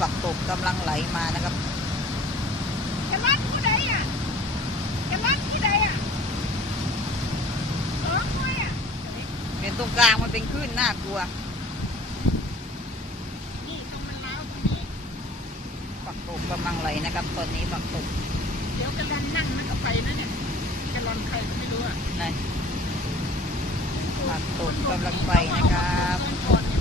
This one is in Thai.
ฝักตบกำลังไหลมานะครับจะรัดผู้ใดอ่ะจะรัดผู้ใดอ่ะสองด้วยอ่ะเป็นตรงกลางมันเป็นคลื่นน่ากลัวนี่ตรงมันล้าวตรงนี้ฝักตบกำลังไหลนะครับตอนนี้ฝักตบเดี๋ยวกระลอนนั่งมันก็ไปนะเนี่ยกระลอนใครก็ไม่รู้อ่ะไหนฝักตบกำลังไปนะครับ